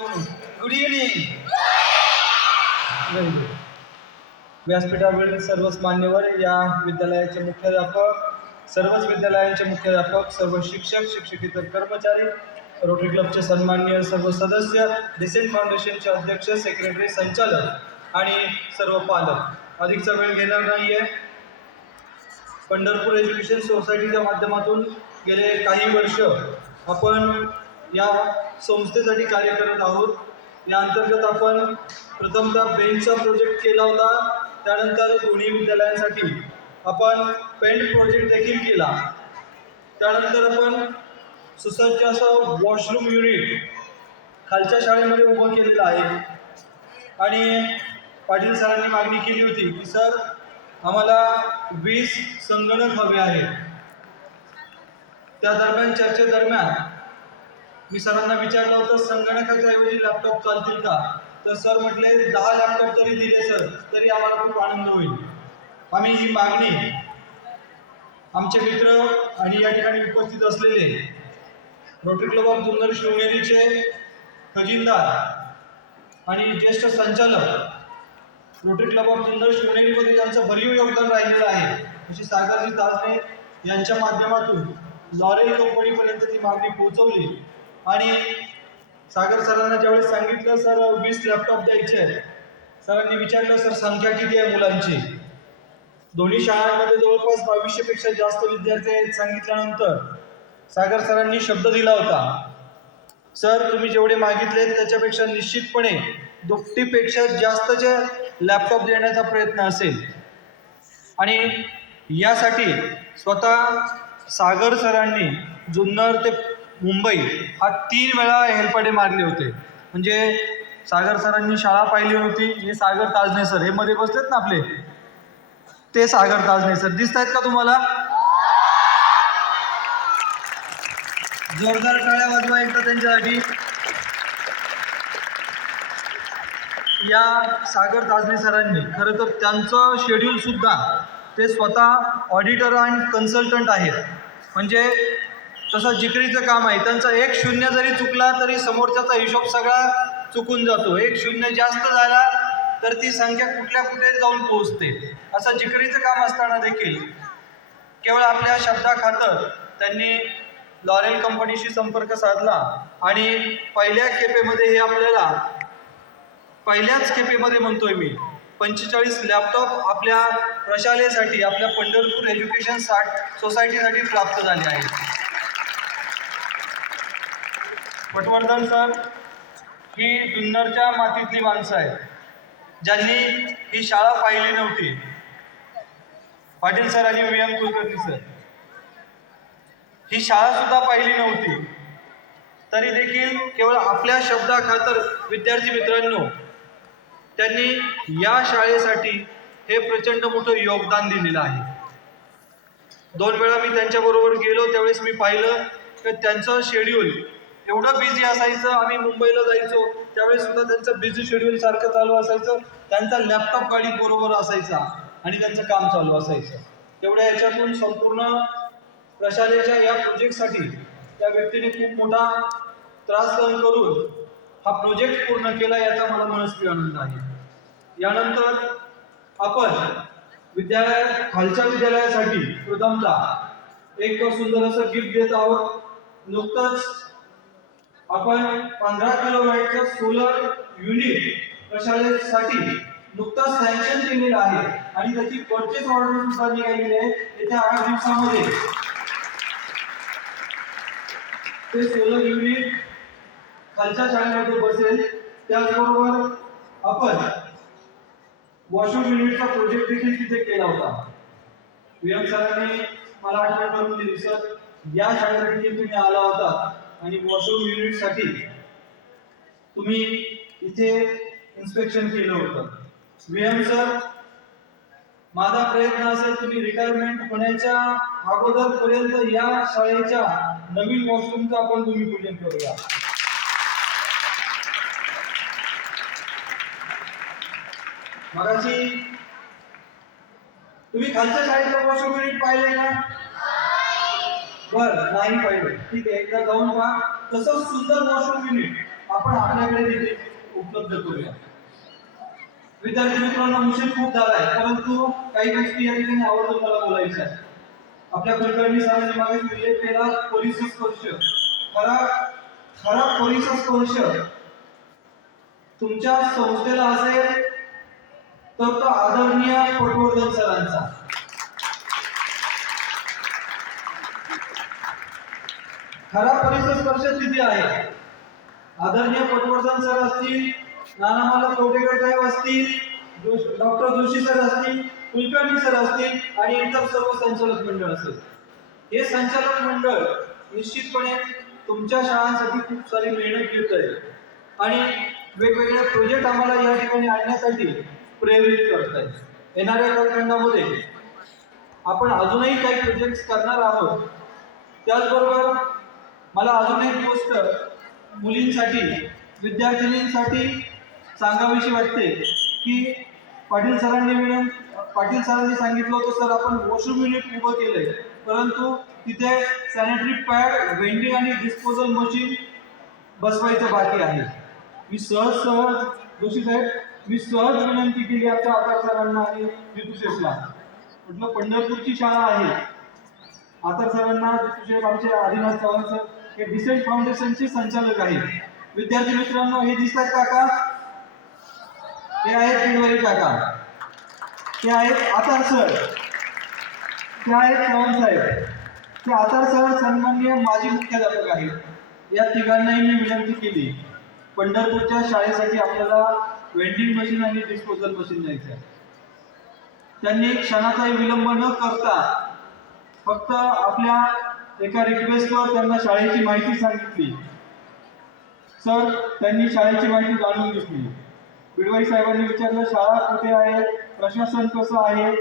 Good evening. Very good. व्यासपीठावरील सर्वच मान्यवर, या विद्यालयाचे मुख्याध्यापक, सर्वच विद्यालयांचे मुख्याध्यापक, सर्व शिक्षक, शिक्षकेतर कर्मचारी, रोटरी क्लबचे सन्माननीय सर्व सदस्य, डिसेंट फाउंडेशनचे अध्यक्ष, सेक्रेटरी, संचालक आणि सर्व पालक, अधिकचा वेळ घेणार नाहीये. पंढरपूर एज्युकेशन सोसायटीच्या माध्यमातून गेले काही वर्ष आपण या संस्थेसाठी कार्य करत आहोत. या अंतर्गत आपण प्रथमतः बेंचचा प्रोजेक्ट केला होता, त्यानंतर दोन्ही विद्यालयांसाठी आपण पेंट प्रोजेक्ट देखील केला. त्यानंतर आपण सुसज्ज असं वॉशरूम युनिट खालच्या शाळेमध्ये उभं केलेलं आहे. आणि पाटील सरांनी मागणी केली होती की सर आम्हाला 20 संगणक हवे आहेत. त्या दरम्यान चर्चेदरम्यान मी सरांना विचारलं होतं संगणकाच्या ऐवजी लॅपटॉप चालतील का, तर सर म्हटले 10 लॅपटॉप तरी दिले सर तरी आम्हाला खूप आनंद होईल. आम्ही ही मागणी आमचे मित्र आणि या ठिकाणी उपस्थित असलेले रोटरी क्लब ऑफ जुन्नर शिवनेरीचे खजिनदार आणि ज्येष्ठ संचालक, रोटरी क्लब ऑफ जुन्नर शिवनेरीमध्ये ज्यांचं भरीव योगदान राहिलेलं आहे अशी सागरजी ताजने यांच्या माध्यमातून लॉरेल कंपनीपर्यंत ती मागणी पोहोचवली. आणि सागर सरांना ज्यावेळेस सांगितलं सर 20 लॅपटॉप द्यायचे आहेत, सरांनी विचारलं सर संख्या किती आहे मुलांची. दोन्ही शाळांमध्ये जवळपास 2200 पेक्षा जास्त विद्यार्थी आहेत सांगितल्यानंतर सागर सरांनी शब्द दिला होता, सर तुम्ही जेवढे मागितले त्याच्यापेक्षा निश्चितपणे दुपटीपेक्षा जास्तचे लॅपटॉप देण्याचा प्रयत्न असेल. आणि यासाठी स्वतः सागर सरांनी जुन्नर ते मुंबई हा 3 वेळा हेलपाटे मारले होते. म्हणजे सागर सरांनी शाळा पाहिली होती. हे सागर ताजने सर, हे मध्ये बसलेत ना आपले, ते सागर ताजने सर दिसत आहेत का तुम्हाला? जोरदार टाळ्या वाजवा एकदा त्यांच्यासाठी. या सागर ताजने सरांनी खरं तर त्यांचं शेड्यूल सुद्धा, ते स्वतः ऑडिटर आणि कन्सल्टंट आहेत. म्हणजे तसं जिकरीचं काम आहे त्यांचं. 1 शून्य जरी चुकला तरी समोरच्याचा हिशोब सगळा चुकून जातो. 1 शून्य जास्त झाला तर ती संख्या कुठल्या कुठे जाऊन पोहोचते. असं जिकरीचं काम असताना देखील केवळ आपल्या शब्दाखातर त्यांनी लॉरेल कंपनीशी संपर्क साधला आणि पहिल्याच खेपेमध्ये म्हणतोय मी 45 लॅपटॉप आपल्या प्रशालेसाठी, आपल्या पंढरपूर एज्युकेशन सोसायटीसाठी प्राप्त झाले आहेत. पटवर्धन सर ही जुन्नरच्या मातीतली माणसं आहेत ज्यांनी ही शाळा पाहिली नव्हती. पाटील सर आणि VM कुलकर्णी सर ही शाळा सुद्धा पाहिली नव्हती, तरी देखील केवळ आपल्या शब्दाखातर विद्यार्थी मित्रांनो त्यांनी या शाळेसाठी हे प्रचंड मोठं योगदान दिलेलं आहे. 2 वेळा मी त्यांच्याबरोबर गेलो, त्यावेळेस मी पाहिलं की त्यांचं शेड्यूल एवढं बिझी असायचं. आम्ही मुंबईला जायचो त्यावेळेस सुद्धा त्यांचं बिझी शेड्यूल सारखं चालू असायचं. त्यांचा लॅपटॉप गाडीत बरोबर असायचा आणि त्यांचं काम चालू असायचं. तेवढ्या याच्यातून संपूर्ण प्रशालेच्या या प्रोजेक्टसाठी त्या व्यक्तीने खूप मोठा त्रास सहन करून हा प्रोजेक्ट पूर्ण केला, याचा मला मनस्वी आनंद आहे. यानंतर आपण खालच्या विद्यालयासाठी प्रथमतः एक सुंदर असं गिफ्ट देत आहोत. नुकतंच आपण 15 किलोवॅटचं सोलर युनिट प्रशालेसाठी नुकताच सँक्शन केलेलं आहे आणि त्याची परचेस ऑर्डर सुद्धा निघालेली आहे. येत्या 8 दिवसामध्ये ते सोलर युनिट खालच्या शाळेमध्ये बसेल. त्याचबरोबर आपण वॉशरूम युनिटचा प्रोजेक्ट देखील तिथे केला होता. VM सरांनी मला आठवण करून दिली, सर या शाळेत देखील तुम्ही आला होता आणि वॉशरूम युनिटसाठी तुम्ही इथे इन्स्पेक्शन केलं होतं. VM सर माझा प्रयत्न असेल तुम्ही रिटायरमेंट होण्याच्या अगोदर पर्यंत या शाळेच्या नवीन वॉशरूमचं आपण भूमिपूजन करूया. मगाशी तुम्ही खालच्या शाळेचं वॉशरूम युनिट पाहिले का? बरं, नाही पाहिलं, ठीक आहे, एकदा जाऊन पहा. तसंच सुंदर वॉशरूम युनिट आपण आपल्याकडे देखील उपलब्ध करूया. विद्यार्थी मित्रांनो, उशीर खूप झालाय, परंतु काही गोष्टी या ठिकाणी आवर्जून मला बोलायच्या आहेत. आपल्या कुलकर्णी सरांनी मागे उल्लेख केला पोलीस स्पर्श. खरा खरा पोलीस स्पर्श तुमच्या संस्थेला असेल तर तो आदरणीय पटवर्धन सरांचा. खरा पोलीस स्पर्श तिथे आहे. आदरणीय पटवर्धन सर असतील, नानामाला कोटेकर साहेब असतील, डॉक्टर जोशी सर असतील, कुलकर्णी सर असतील आणि इतर सर्व संचालक मंडळ असेल. हे संचालक मंडळ निश्चितपणे तुमच्या शाळांसाठी खूप सारी मेहनत घेत आहे आणि वेगवेगळे प्रोजेक्ट आम्हाला या ठिकाणी आणण्यासाठी प्रेरित करत आहे. येणाऱ्या कालखंडामध्ये आपण अजूनही काही प्रोजेक्ट्स करणार आहोत. त्याचबरोबर मला अजून एक गोष्ट मुलींसाठी, विद्यार्थिनींसाठी सांगावीशी वाटते की पाटील सरांनी सांगितलं होतं, सर आपण वॉशरूम युनिट उभं केलंय, परंतु तिथे सॅनिटरी पॅड, वेंडिंग आणि डिस्पोजल मशीन बसवायचं बाकी आहे. मी सहज जोशी साहेब विनंती केली आमच्या आकार सरांना आणि जितू शेठला. म्हटलं पंढरपूरची शाळा आहे, आकार सरांना, जितू शेठ आमचे आदिनाथ चव्हाण सर हे डिसेंट फाउंडेशनचे संचालक आहेत. विद्यार्थी मित्रांनो, हे दिसतात काका, हे आहेत पिडवरी काका, ते आहेत आतार सर, ते आहेत चव्हाण साहेब. ते आतार सर सन्माननीय माजी मुख्याध्यापक आहेत. या तिघांनाही मी विनंती केली, पंढरपूरच्या शाळेसाठी आपल्याला वेंडिंग मशीन आणि डिस्पोजल मशीन द्यायचं आहे. त्यांनी क्षणाचाही विलंब न करता फक्त आपल्या एका रिक्वेस्टवर त्यांना शाळेची माहिती सांगितली. सर त्यांनी शाळेची माहिती जाणून घेतली. बिडवाई साहेबांनी विचारलं शाळा कुठे आहे, प्रशासन कसं आहे,